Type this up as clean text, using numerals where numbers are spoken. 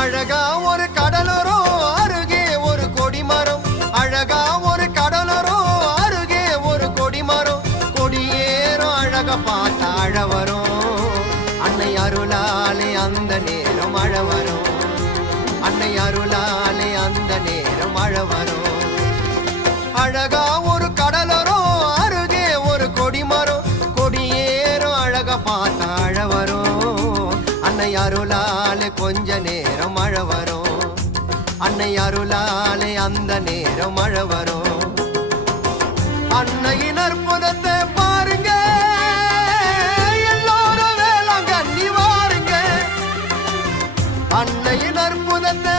அழகா ஒரு கடலோரோ அருகே ஒரு கொடிமரம் அழகா ஒரு கடலோரோ அருகே ஒரு கொடிமரம் கொடியேறும் அழக பார்த்த அழ வரும் அன்னை அருளாலே அந்த நேரம் அழ வரும் அன்னை அருளாலே அந்த நேரம் அழ வரும் அழகா ஒரு கடலோரோ அருகே ஒரு கொடிமரம் கொடியேறும் அழக பார்த்த அழ வரும் அன்னை அருளாலே கொஞ்ச நேரம் மழை வரும் அன்னை அருளாலே அந்த நேரம் மழை வரும் அன்னையின் அற்புதத்தை பாருங்க எல்லோரும் வேளாங்கண்ணி வாருங்க அன்னையின் அற்புதத்தை